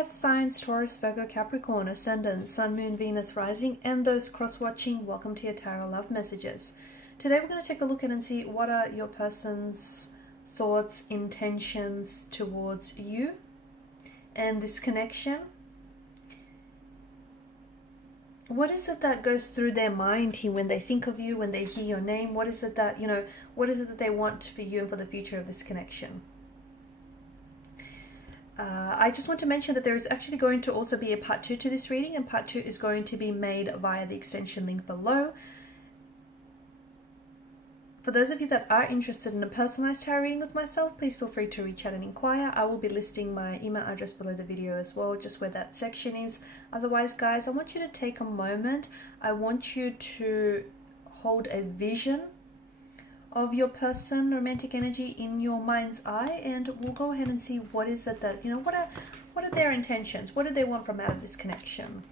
Earth signs Taurus, Virgo, Capricorn, Ascendant, Sun, Moon, Venus, Rising, and those cross-watching, welcome to your Tarot Love Messages. Today we're going to take a look at and see what are your person's thoughts, intentions towards you and this connection. What is it that goes through their mind here when they think of you, when they hear your name? What is it that, what is it that they want for you and for the future of this connection? I just want to mention that there is actually going to also be a part 2 to this reading, and part 2 is going to be made via the extension link below. For those of you that are interested in a personalized tarot reading with myself, please feel free to reach out and inquire. I will be listing my email address below the video as well, just where that section is. Otherwise, guys, I want you to take a moment. I want you to hold a vision of your person, romantic energy, in your mind's eye, and we'll go ahead and see what is it that, what are their intentions? What do they want from out of this connection?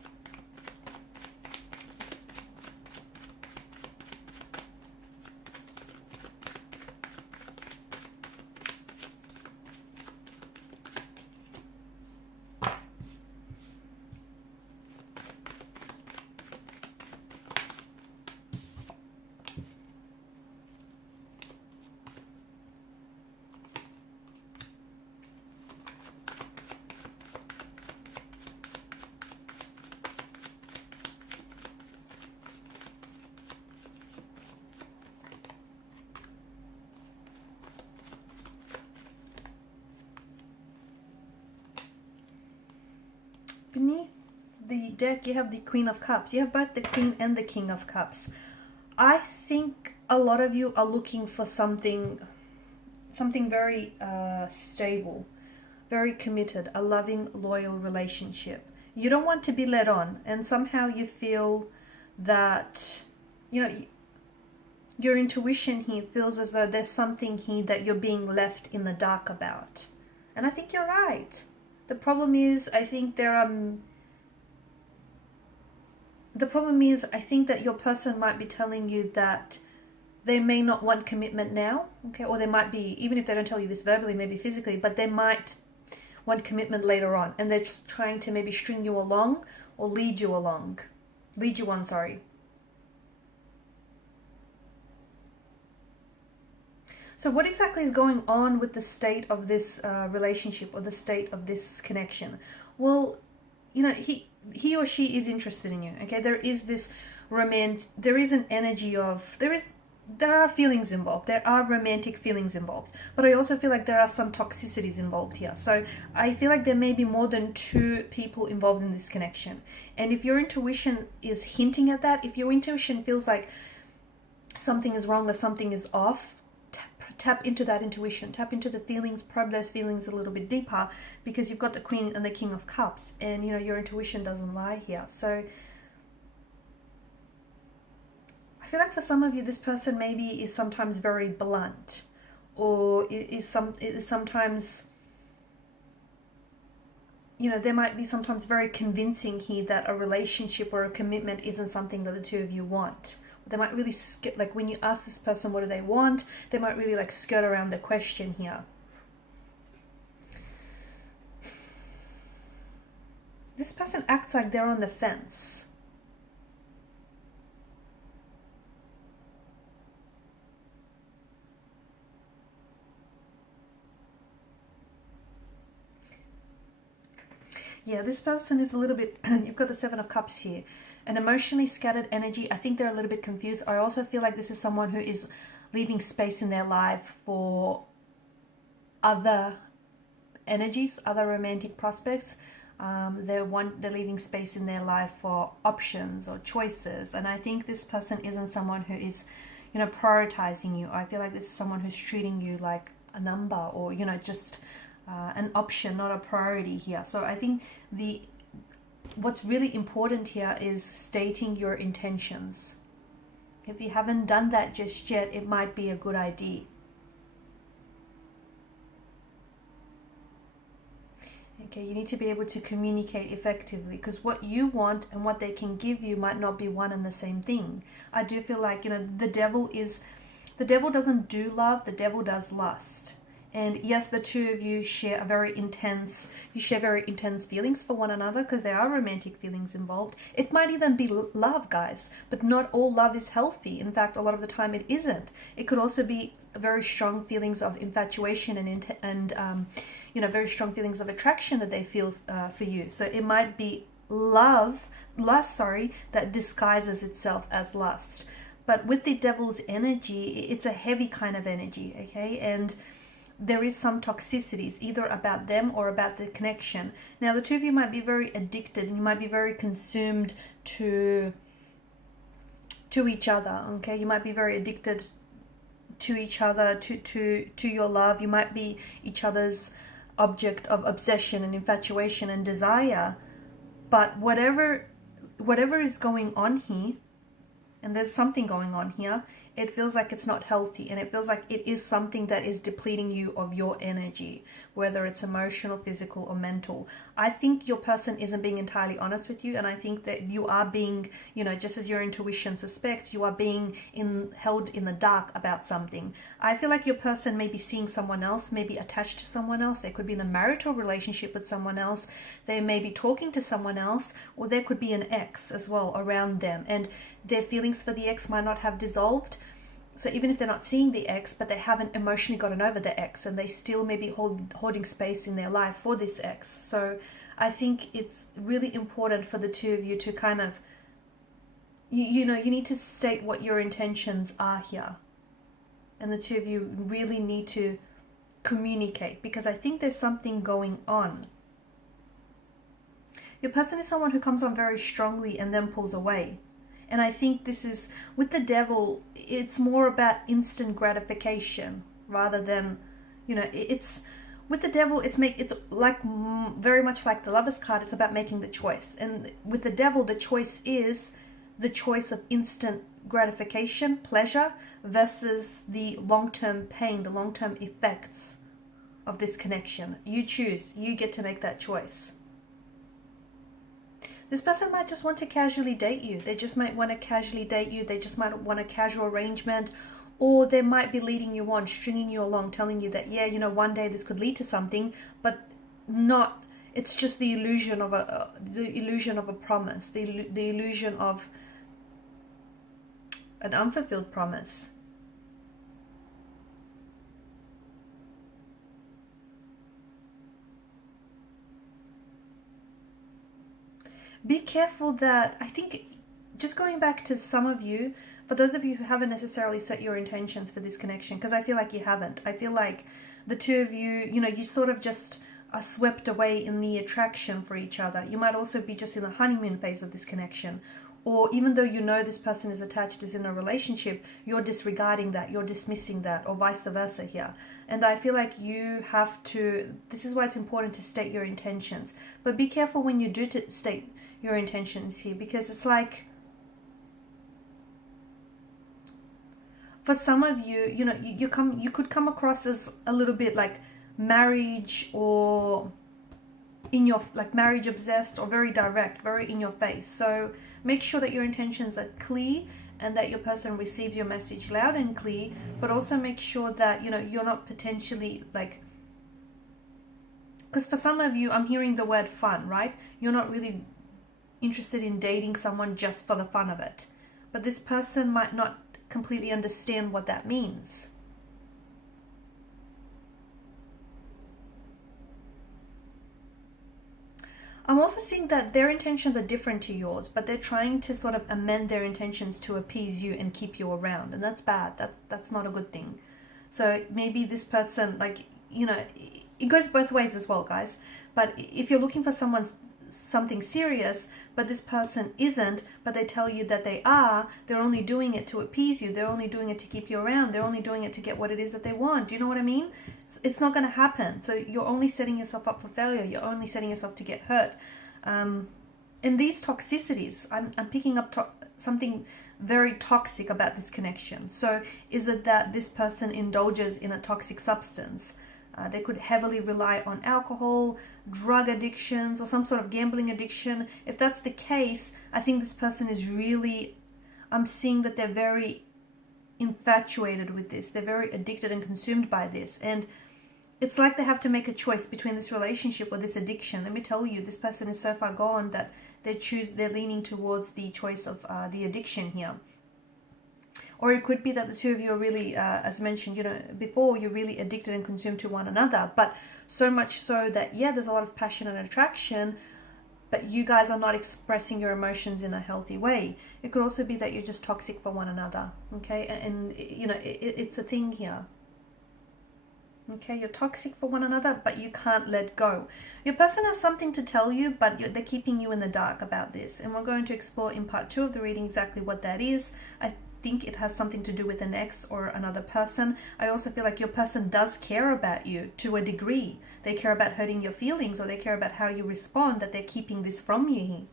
Beneath the deck, you have the Queen of Cups. You have both the Queen and the King of Cups. I think a lot of you are looking for something very stable, very committed, a loving, loyal relationship. You don't want to be led on, and somehow you feel that, your intuition here feels as though there's something here that you're being left in the dark about. And I think you're right. The problem is, I think that your person might be telling you that they may not want commitment now, okay? Or they might be, even if they don't tell you this verbally, maybe physically, but they might want commitment later on, and they're just trying to maybe string you along or lead you on, sorry. So what exactly is going on with the state of this relationship, or the state of this connection? Well, he or she is interested in you, okay? There is this there is an energy of, there are feelings involved. There are romantic feelings involved. But I also feel like there are some toxicities involved here. So I feel like there may be more than 2 people involved in this connection. And if your intuition is hinting at that, if your intuition feels like something is wrong or something is off, tap into that intuition, tap into the feelings, probe those feelings a little bit deeper, because you've got the Queen and the King of Cups, and your intuition doesn't lie here. So I feel like for some of you, this person maybe is sometimes very blunt, or is sometimes, there might be sometimes very convincing here that a relationship or a commitment isn't something that the 2 of you want. They might really like when you ask this person what do they want, they might really like skirt around the question here. This person acts like they're on the fence. Yeah, this person is a little bit, you've got the 7 of Cups here. An emotionally scattered energy. I think they're a little bit confused. I also feel like this is someone who is leaving space in their life for other energies, other romantic prospects. They're leaving space in their life for options or choices. And I think this person isn't someone who is, prioritizing you. I feel like this is someone who's treating you like a number, or, just an option, not a priority here. So I think what's really important here is stating your intentions. If you haven't done that just yet, it might be a good idea. Okay, you need to be able to communicate effectively, because what you want and what they can give you might not be one and the same thing. I do feel like, the devil doesn't do love, the devil does lust. And yes, the two of you share very intense feelings for one another, because there are romantic feelings involved. It might even be love, guys, but not all love is healthy. In fact, a lot of the time it isn't. It could also be very strong feelings of infatuation and very strong feelings of attraction that they feel for you. So it might be lust, that disguises itself as lust. But with the devil's energy, it's a heavy kind of energy, okay? And there is some toxicities, either about them or about the connection. Now, the two of you might be very addicted, and you might be very consumed to each other, okay? You might be very addicted to each other, to your love. You might be each other's object of obsession and infatuation and desire. But whatever is going on here, and there's something going on here, it feels like it's not healthy, and it feels like it is something that is depleting you of your energy, whether it's emotional, physical, or mental. I think your person isn't being entirely honest with you, and I think that you are being, just as your intuition suspects, you are being held in the dark about something. I feel like your person may be seeing someone else, may be attached to someone else. They could be in a marital relationship with someone else. They may be talking to someone else, or there could be an ex as well around them, and their feelings for the ex might not have dissolved. So even if they're not seeing the ex, but they haven't emotionally gotten over the ex, and they still may be holding space in their life for this ex. So I think it's really important for the two of you to kind of, you need to state what your intentions are here. And the two of you really need to communicate, because I think there's something going on. Your person is someone who comes on very strongly and then pulls away. And I think this is, with the devil, it's more about instant gratification rather than, it's, with the devil, it's like very much like the Lover's card, it's about making the choice. And with the devil, the choice is the choice of instant gratification, pleasure, versus the long-term pain, the long-term effects of this connection. You choose, you get to make that choice. This person might just want to casually date you. They just might want to casually date you. They just might want a casual arrangement, or they might be leading you on, stringing you along, telling you that, one day this could lead to something, but not. It's just the illusion of a promise, the illusion of an unfulfilled promise. Be careful that, I think, just going back to some of you, for those of you who haven't necessarily set your intentions for this connection, because I feel like you haven't. I feel like the two of you, you sort of just are swept away in the attraction for each other. You might also be just in the honeymoon phase of this connection. Or even though this person is attached, is in a relationship, you're disregarding that, you're dismissing that, or vice versa here. And I feel like you have to, this is why it's important to state your intentions. But be careful when you do state your intentions here, because it's like, for some of you, you could come across as a little bit like marriage, or marriage obsessed, or very direct, very in your face. So make sure that your intentions are clear and that your person receives your message loud and clear, but also make sure that you're not potentially because for some of you, I'm hearing the word fun, right? You're not really interested in dating someone just for the fun of it, but this person might not completely understand what that means. I'm also seeing that their intentions are different to yours, but they're trying to sort of amend their intentions to appease you and keep you around, and that's bad. That's not a good thing. So maybe this person, it goes both ways as well, guys. But if you're looking for something serious, but this person isn't, but they tell you that they are, they're only doing it to appease you, they're only doing it to keep you around, they're only doing it to get what it is that they want. Do you know what I mean? It's not going to happen. So you're only setting yourself up for failure. You're only setting yourself to get hurt. And these toxicities, I'm picking up something very toxic about this connection. So is it that this person indulges in a toxic substance? They could heavily rely on alcohol, drug addictions, or some sort of gambling addiction. If that's the case, I think this person is really, I'm seeing that they're very infatuated with this. They're very addicted and consumed by this. And it's like they have to make a choice between this relationship or this addiction. Let me tell you, this person is so far gone that they're leaning towards the choice of the addiction here. Or it could be that the two of you are really, as mentioned, you know, before, you're really addicted and consumed to one another. But so much so that, yeah, there's a lot of passion and attraction, but you guys are not expressing your emotions in a healthy way. It could also be that you're just toxic for one another, okay? And you know, it's a thing here. Okay, you're toxic for one another, but you can't let go. Your person has something to tell you, but they're keeping you in the dark about this. And we're going to explore in part 2 of the reading exactly what that is. I think it has something to do with an ex or another person. I also feel like your person does care about you to a degree. They care about hurting your feelings, or they care about how you respond, that they're keeping this from you.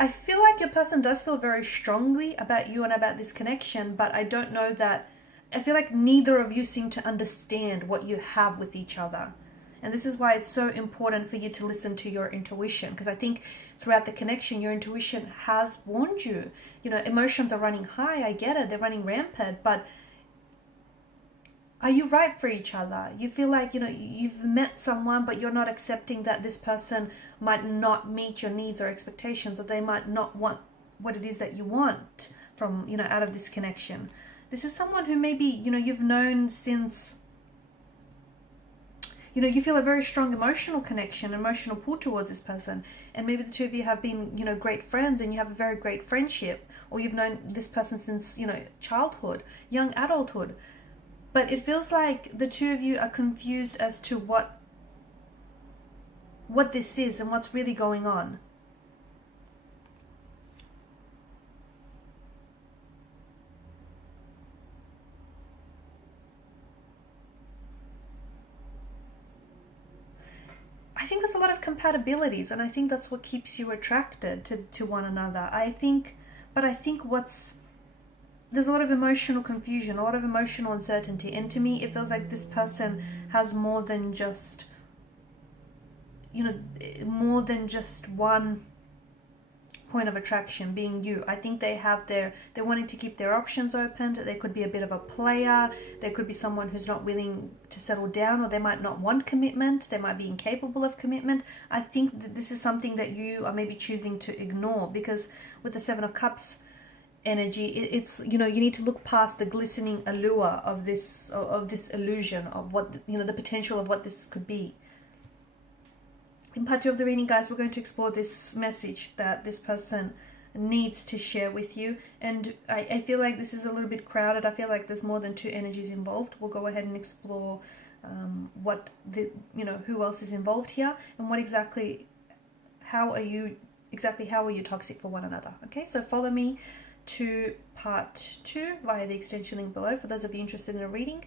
I feel like your person does feel very strongly about you and about this connection, but I don't know that, I feel like neither of you seem to understand what you have with each other. And this is why it's so important for you to listen to your intuition, because I think throughout the connection, your intuition has warned you. You know, emotions are running high, I get it, they're running rampant, but are you right for each other? You feel like, you know, you've met someone, but you're not accepting that this person might not meet your needs or expectations, or they might not want what it is that you want from, you know, out of this connection. This is someone who maybe, you know, you've known since, you know, you feel a very strong emotional connection, emotional pull towards this person. And maybe the two of you have been, you know, great friends, and you have a very great friendship. Or you've known this person since, you know, childhood, young adulthood. But it feels like the two of you are confused as to what this is and what's really going on. I think there's a lot of compatibilities, and I think that's what keeps you attracted to one another. I think there's a lot of emotional confusion, a lot of emotional uncertainty, and to me it feels like this person has more than just, you know, more than just one point of attraction, being you. I think they're wanting to keep their options open. They could be a bit of a player. There could be someone who's not willing to settle down, or they might not want commitment. They might be incapable of commitment. I think that this is something that you are maybe choosing to ignore, because with the Seven of Cups energy, it's, you know, you need to look past the glistening allure of this illusion of what, you know, the potential of what this could be. In part 2 of the reading, guys, we're going to explore this message that this person needs to share with you. And I feel like this is a little bit crowded. I feel like there's more than 2 energies involved. We'll go ahead and explore who else is involved here, and how are you toxic for one another. Okay, so follow me to part 2 via the extension link below. For those of you interested in a reading,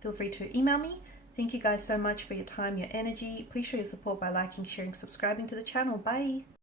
feel free to email me. Thank you guys so much for your time, your energy. Please show your support by liking, sharing, subscribing to the channel. Bye.